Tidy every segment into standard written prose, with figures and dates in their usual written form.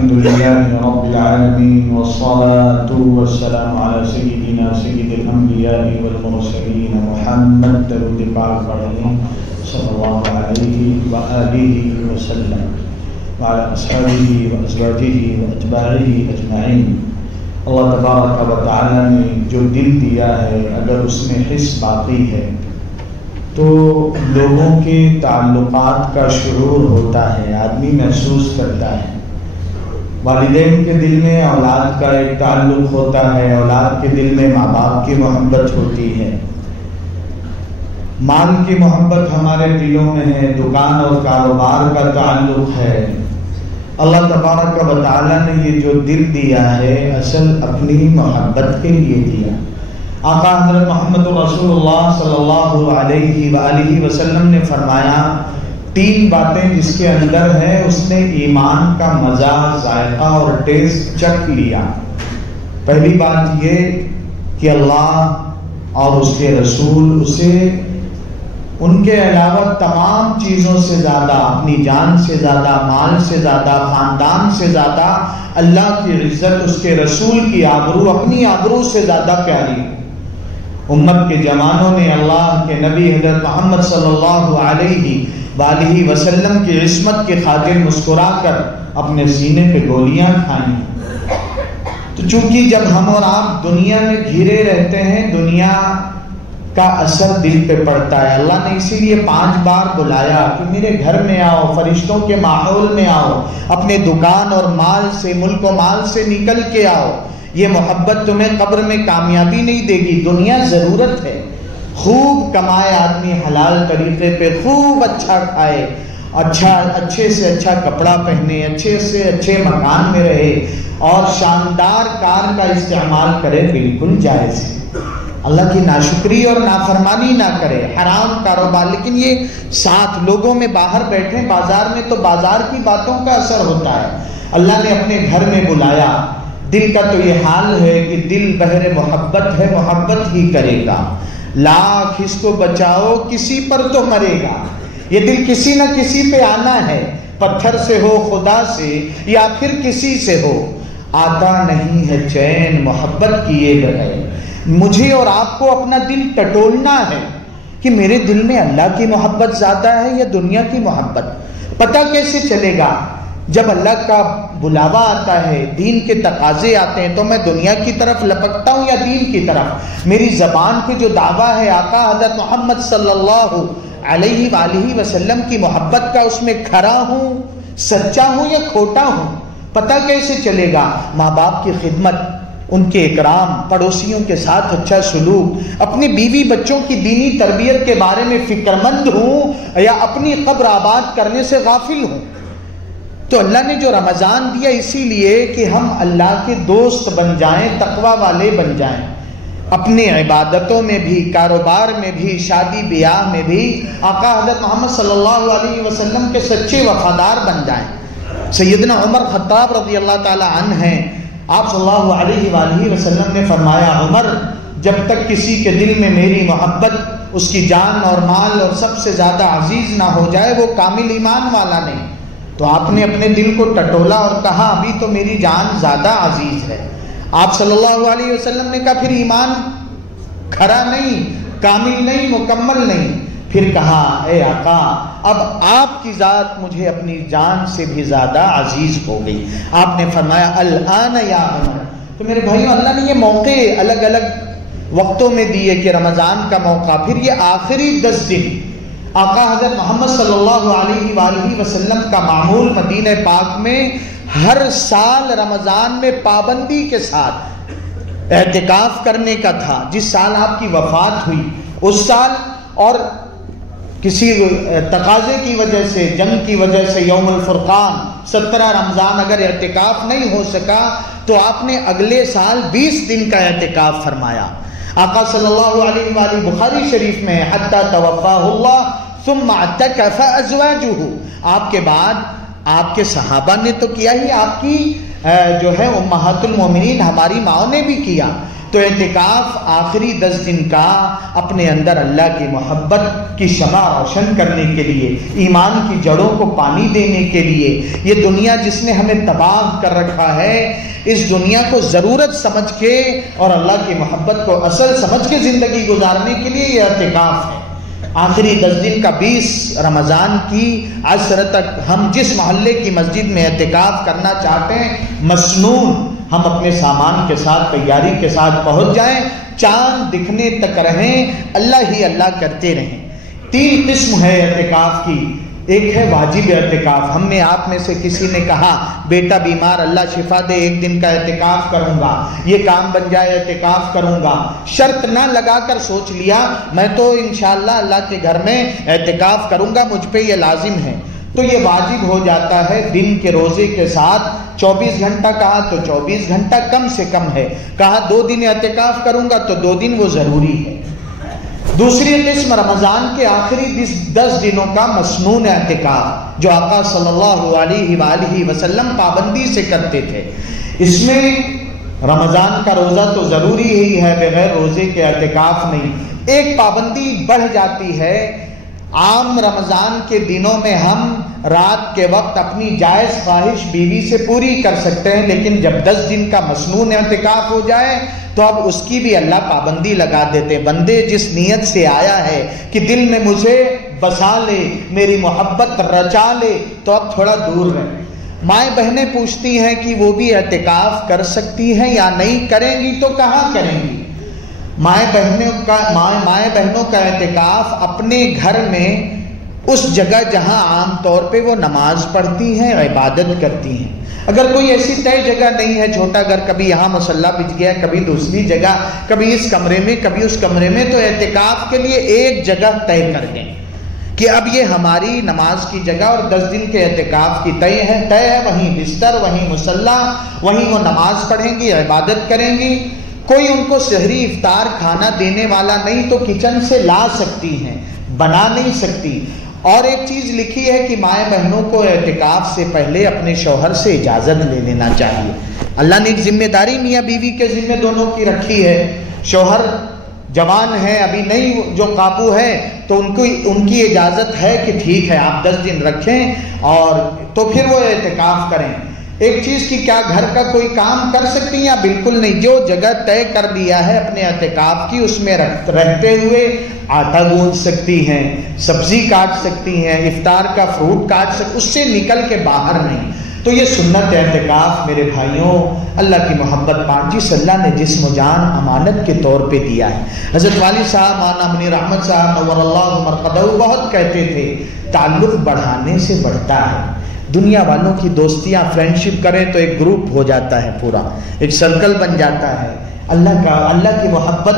الحمد لله رب العالمين والصلاة والسلام على سيدنا سيد الأنبياء والمرسلين محمد درود پاک پڑھیں صلی اللہ علیہ وآلہ وسلم وعلى أصحابه وأزواجه وأتباعه أجمعين۔ اللہ تبارک و تعالی نے جو دل دیا ہے اگر اس میں حس باقی ہے تو لوگوں کے تعلقات کا شعور ہوتا ہے، آدمی محسوس کرتا ہے۔ والدین کے دل میں اولاد کا ایک تعلق ہوتا ہے، اولاد کے دل میں ماں باپ کی محبت ہوتی ہے، مال کی محبت ہمارے دلوں میں ہے، دکان اور کاروبار کا تعلق ہے۔ اللہ تبارک و تعالی نے یہ جو دل دیا ہے اصل اپنی محبت کے لیے دیا۔ آقا حضرت محمد رسول اللہ صلی اللہ علیہ وآلہ وسلم نے فرمایا تین باتیں جس کے اندر ہے اس نے ایمان کا مزہ، ذائقہ اور ٹیسٹ چکھ لیا۔ پہلی بات یہ کہ اللہ اور اس کے رسول اسے ان کے علاوہ تمام چیزوں سے زیادہ، اپنی جان سے زیادہ، مال سے زیادہ، خاندان سے زیادہ اللہ کی عزت، اس کے رسول کی آبرو اپنی آبرو سے زیادہ پیاری۔ امت کے جوانوں نے اللہ کے نبی حضرت محمد صلی اللہ علیہ وآلہ وسلم کی عصمت کے خاطر مسکرا کر اپنے سینے پہ گولیاں کھائیں۔ تو چونکہ جب ہم اور آپ دنیا میں گھرے رہتے ہیں دنیا کا اثر دل پہ پڑتا ہے۔ اللہ نے اسی لیے 5 بار بلایا کہ میرے گھر میں آؤ، فرشتوں کے ماحول میں آؤ، اپنے دکان اور مال سے، ملک و مال سے نکل کے آؤ۔ یہ محبت تمہیں قبر میں کامیابی نہیں دے گی، دنیا ضرورت ہے۔ خوب کمائے آدمی حلال طریقے پہ، خوب اچھا کھائے، اچھے سے اچھا کپڑا پہنے، اچھے سے اچھے مکان میں رہے اور شاندار کار کا استعمال کرے، بالکل جائز ہے۔ اللہ کی ناشکری اور نافرمانی نہ کرے، حرام کاروبار، لیکن یہ ساتھ لوگوں میں باہر بیٹھے بازار میں تو بازار کی باتوں کا اثر ہوتا ہے۔ اللہ نے اپنے گھر میں بلایا۔ دل کا تو یہ حال ہے کہ دل بحر محبت ہے، محبت ہی کرے گا۔ لاکھ اس کو بچاؤ کسی پر تو مرے گا۔ یہ دل کسی نہ کسی پہ آنا ہے، پتھر سے ہو، خدا سے یا پھر کسی سے ہو، آتا نہیں ہے چین محبت کیے بغیر۔ مجھے اور آپ کو اپنا دل ٹٹولنا ہے کہ میرے دل میں اللہ کی محبت زیادہ ہے یا دنیا کی محبت۔ پتہ کیسے چلے گا؟ جب اللہ کا بلاوا آتا ہے، دین کے تقاضے آتے ہیں تو میں دنیا کی طرف لپکتا ہوں یا دین کی طرف؟ میری زبان پہ جو دعویٰ ہے آقا حضرت محمد صلی اللہ علیہ وآلہ وسلم کی محبت کا، اس میں کھرا ہوں، سچا ہوں یا کھوٹا ہوں؟ پتہ کیسے چلے گا؟ ماں باپ کی خدمت، ان کے اکرام، پڑوسیوں کے ساتھ اچھا سلوک، اپنے بیوی بچوں کی دینی تربیت کے بارے میں فکر مند ہوں یا اپنی قبر آباد کرنے سے غافل ہوں۔ تو اللہ نے جو رمضان دیا اسی لیے کہ ہم اللہ کے دوست بن جائیں، تقوی والے بن جائیں، اپنے عبادتوں میں بھی، کاروبار میں بھی، شادی بیاہ میں بھی آقا حضرت محمد صلی اللہ علیہ وسلم کے سچے وفادار بن جائیں۔ سیدنا عمر خطاب رضی اللہ تعالی عنہ ہیں، آپ صلی اللہ علیہ وآلہ وسلم نے فرمایا عمر جب تک کسی کے دل میں میری محبت، اس کی جان اور مال اور سب سے زیادہ عزیز نہ ہو جائے وہ کامل ایمان والا نہیں۔ تو آپ نے اپنے دل کو ٹٹولا اور کہا ابھی تو میری جان زیادہ عزیز ہے۔ آپ صلی اللہ علیہ وسلم نے کہا پھر ایمان کھرا نہیں، کامل نہیں، مکمل نہیں۔ پھر کہا اے آقا اب آپ کی ذات مجھے اپنی جان سے بھی زیادہ عزیز ہو گئی۔ آپ نے فرمایا الآن یا عمر۔ تو میرے بھائیوں اللہ نے یہ موقع الگ الگ وقتوں میں دیے کہ رمضان کا موقع، پھر یہ آخری 10 دن آقا حضرت محمد صلی اللہ علیہ وآلہ وسلم کا معمول مدینہ پاک میں ہر سال رمضان میں پابندی کے ساتھ اعتکاف کرنے کا تھا۔ جس سال آپ کی وفات ہوئی اس سال، اور کسی تقاضے کی وجہ سے، جنگ کی وجہ سے یوم الفرقان 17 رمضان اگر اعتکاف نہیں ہو سکا تو آپ نے اگلے سال 20 دن کا اعتکاف فرمایا۔ آقا صلی اللہ علیہ وآلہ بخاری شریف میں حتی توفاہ اللہ ثم اعتکف ازواجہ، آپ کے بعد آپ کے صحابہ نے تو کیا ہی، آپ کی جو ہے امہات المومنین ہماری ماں نے بھی کیا، تو اعتکاف آخری 10 دن کا اپنے اندر اللہ کی محبت کی شمع روشن کرنے کے لیے، ایمان کی جڑوں کو پانی دینے کے لیے، یہ دنیا جس نے ہمیں تباہ کر رکھا ہے، اس دنیا کو ضرورت سمجھ کے اور اللہ کی محبت کو اصل سمجھ کے زندگی گزارنے کے لیے یہ اعتکاف ہے۔ آخری 10 دن کا 20 رمضان کی عصر تک ہم جس محلے کی مسجد میں اعتکاف کرنا چاہتے ہیں، مسنون ہم اپنے سامان کے ساتھ تیاری کے ساتھ پہنچ جائیں، چاند دکھنے تک رہیں، اللہ ہی اللہ کرتے رہیں۔ 3 قسم ہے اعتکاف کی۔ ایک ہے واجب اعتکاف، ہم میں آپ میں سے کسی نے کہا بیٹا بیمار اللہ شفا دے 1 دن کا اعتکاف کروں گا، یہ کام بن جائے اعتکاف کروں گا، شرط نہ لگا کر سوچ لیا میں تو انشاءاللہ اللہ کے گھر میں اعتکاف کروں گا، مجھ پہ یہ لازم ہے، تو یہ واجب ہو جاتا ہے دن کے روزے کے ساتھ۔ 24 گھنٹہ کہا تو 24 گھنٹہ کم سے کم ہے، کہا 2 دن اعتکاف کروں گا تو 2 دن وہ ضروری ہے۔ دوسری قسم رمضان کے آخری 10 دنوں کا مسنون اعتکاف، جو آقا صلی اللہ علیہ وآلہ وسلم پابندی سے کرتے تھے۔ اس میں رمضان کا روزہ تو ضروری ہی ہے، بغیر روزے کے اعتکاف نہیں۔ ایک پابندی بڑھ جاتی ہے، عام رمضان کے دنوں میں ہم رات کے وقت اپنی جائز خواہش بیوی سے پوری کر سکتے ہیں، لیکن جب 10 دن کا مسنون اعتکاف ہو جائے تو اب اس کی بھی اللہ پابندی لگا دیتے۔ بندے جس نیت سے آیا ہے کہ دل میں مجھے بسا لے، میری محبت رچا لے، تو اب تھوڑا دور رہے۔ مائیں بہنیں پوچھتی ہیں کہ وہ بھی اعتکاف کر سکتی ہیں یا نہیں، کریں گی تو کہاں کریں گی؟ مائیں بہنوں کا اعتکاف اپنے گھر میں اس جگہ جہاں عام طور پہ وہ نماز پڑھتی ہیں، عبادت کرتی ہیں۔ اگر کوئی ایسی طے جگہ نہیں ہے، چھوٹا گھر، کبھی یہاں مصلی بچ گیا، کبھی دوسری جگہ، کبھی اس کمرے میں، کبھی اس کمرے میں، تو اعتکاف کے لیے ایک جگہ طے کر دیں کہ اب یہ ہماری نماز کی جگہ اور 10 دن کے اعتکاف کی طے ہے، وہیں بستر، وہیں مصلی، وہیں وہ نماز پڑھیں گی، عبادت کریں گی۔ کوئی ان کو سحری افطار کھانا دینے والا نہیں تو کچن سے لا سکتی ہیں، بنا نہیں سکتی۔ اور ایک چیز لکھی ہے کہ مائیں بہنوں کو اعتکاف سے پہلے اپنے شوہر سے اجازت لے لینا چاہیے۔ اللہ نے ایک ذمہ داری میاں بیوی کے ذمہ دونوں کی رکھی ہے۔ شوہر جوان ہے، ابھی نہیں جو قابو ہے، تو ان کی اجازت ہے کہ ٹھیک ہے آپ 10 دن رکھیں اور تو پھر وہ اعتکاف کریں۔ ایک چیز کی کیا گھر کا کوئی کام کر سکتی ہیں یا بالکل نہیں؟ جو جگہ طے کر لیا ہے اپنے اعتکاف کی، اس میں رہتے ہوئے آٹا گوندھ سکتی ہیں، سبزی کاٹ سکتی ہیں، افطار کا فروٹ کاٹ سکتی، اس سے نکل کے باہر نہیں۔ تو یہ سنت اعتکاف میرے بھائیوں، اللہ کی محبت جس اللہ نے جسم و جان امانت کے طور پہ دیا ہے۔ حضرت والی صاحب مولانا منیر احمد صاحب نور اللہ مرقدہ بہت کہتے تھے تعلق بڑھانے سے بڑھتا ہے۔ دنیا والوں کی دوستیاں فرینڈشپ کریں تو ایک گروپ ہو جاتا ہے، پورا ایک سرکل بن جاتا ہے۔ اللہ کی محبت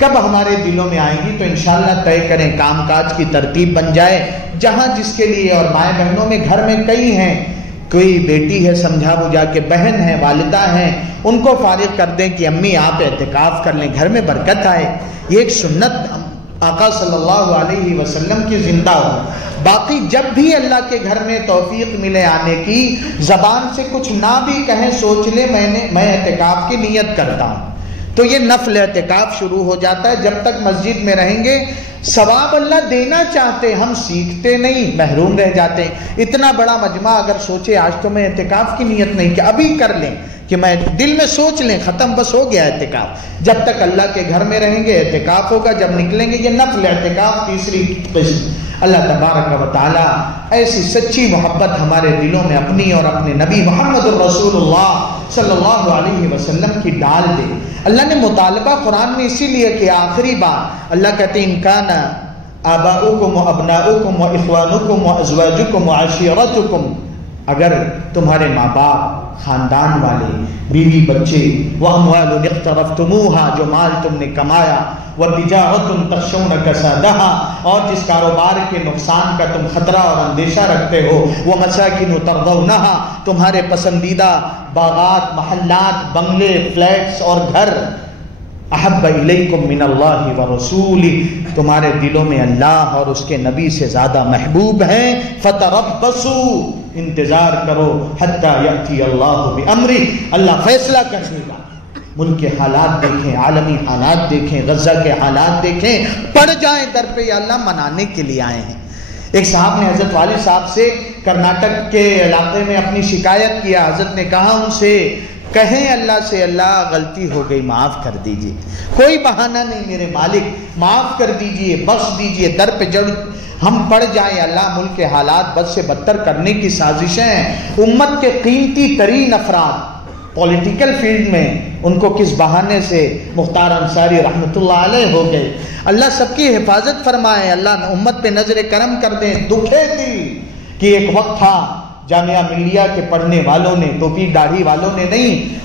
کب ہمارے دلوں میں آئے گی تو انشاءاللہ طے کریں، کام کاج کی ترتیب بن جائے جہاں جس کے لیے۔ اور مائیں بہنوں میں گھر میں کئی ہیں، کوئی بیٹی ہے سمجھا بجھا کے، بہن ہے، والدہ ہیں، ان کو فارغ کر دیں کہ امی آپ اعتکاف کر لیں، گھر میں برکت آئے۔ یہ ایک سنت آقا صلی اللہ علیہ وسلم کی زندہ ہو۔ باقی جب بھی اللہ کے گھر میں توفیق ملے آنے کی، زبان سے کچھ نہ بھی کہیں، سوچ لے میں اعتکاف کی نیت کرتا ہوں، تو یہ نفل اعتکاف شروع ہو جاتا ہے۔ جب تک مسجد میں رہیں گے ثواب اللہ دینا چاہتے، ہم سیکھتے نہیں، محروم رہ جاتے ہیں۔ اتنا بڑا مجمع اگر سوچے آج تو میں اعتکاف کی نیت نہیں کہ ابھی کر لیں، کہ میں دل میں سوچ لیں، ختم، بس ہو گیا اعتکاف۔ جب تک اللہ کے گھر میں رہیں گے اعتکاف ہوگا، جب نکلیں گے یہ نفل اعتکاف تیسری قسم۔ اللہ تبارک و تعالی ایسی سچی محبت ہمارے دلوں میں اپنی اور اپنے نبی محمد الرسول اللہ صلی اللہ علیہ وسلم کی ڈال دے۔ اللہ نے مطالبہ قرآن میں اسی لیے کہ آخری بار اللہ کہتے ہیں ان کان آباؤکم و ابناؤکم و اخوانکم و ازواجکم و عشیرتکم، اگر تمہارے ماں باپ، خاندان والے، بیوی بچے، وَأَمْوَالٌ اقْتَرَفْتُمُوهَا، جو مال تم نے کمایا، وَتِجَارَةٌ تَخْشَوْنَ كَسَادَهَا، اور جس کاروبار کے نقصان کا تم خطرہ اور اندیشہ رکھتے ہو، وَمَسَاكِنُ تَرْضَوْنَهَا، تمہارے پسندیدہ باغات، محلات، بنگلے، فلیٹس اور گھر، احب الیکم من اللہ ورسولہ، تمہارے دلوں میں اللہ اور اس کے نبی سے زیادہ محبوب ہیں، فتربصوا، انتظار کرو، حتی یأتی اللہ بامرہ، اللہ فیصلہ کر دے گا۔ ملک کے حالات دیکھیں، عالمی حالات دیکھیں، غزہ کے حالات دیکھیں، پڑ جائیں در پہ، یا اللہ منانے کے لیے آئے ہیں۔ ایک صاحب نے حضرت والد صاحب سے کرناٹک کے علاقے میں اپنی شکایت کیا، حضرت نے کہا ان سے کہیں اللہ سے، اللہ غلطی ہو گئی معاف کر دیجئے، کوئی بہانہ نہیں میرے مالک، معاف کر دیجئے، بخش دیجئے، در پہ جڑ ہم پڑ جائیں، اللہ ملک کے حالات بد سے بدتر کرنے کی سازشیں ہیں۔ امت کے قیمتی ترین افراد پولیٹیکل فیلڈ میں، ان کو کس بہانے سے مختار انصاری رحمۃ اللہ علیہ ہو گئے۔ اللہ سب کی حفاظت فرمائے، اللہ امت پہ نظر کرم کر دیں۔ دکھے دل کہ ایک وقت تھا جامعہ ملیہ کے پڑھنے والوں نے، ٹوپی داڑھی والوں نے نہیں،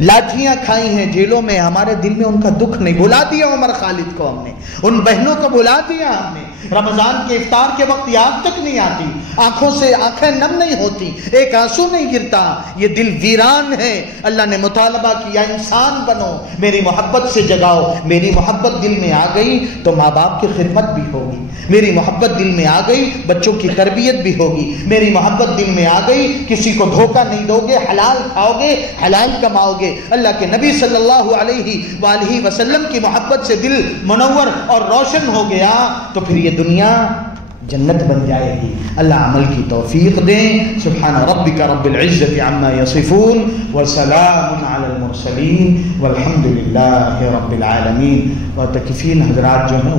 لاٹھیاں کھائی ہیں جیلوں میں، ہمارے دل میں ان کا دکھ نہیں، بھلا دیا عمر خالد کو ہم نے، ان بہنوں کو بھلا دیا ہم نے۔ رمضان کے افطار کے وقت یاد تک نہیں آتی، آنکھوں سے آنکھیں نم نہیں ہوتی، ایک آنسو نہیں گرتا، یہ دل ویران ہے۔ اللہ نے مطالبہ کیا انسان بنو، میری محبت سے جگاؤ۔ میری محبت دل میں آ گئی تو ماں باپ کی خدمت بھی ہوگی، میری محبت دل میں آ گئی بچوں کی تربیت بھی ہوگی، میری محبت دل میں آ گئی کسی کو دھوکہ نہیں دو گے، حلال کھاؤ گے، حلال کماؤ گے۔ اللہ کے نبی صلی اللہ علیہ وآلہ وسلم کی محبت سے دل منور اور روشن ہو گیا تو پھر یہ دنیا جنت بن جائے گی۔ اللہ عمل کی توفیق دیں۔ سبحان ربک رب العزت عما یصفون وسلام علی المرسلین والحمد للہ رب العالمین۔ وتکفین حضرات جو ہیں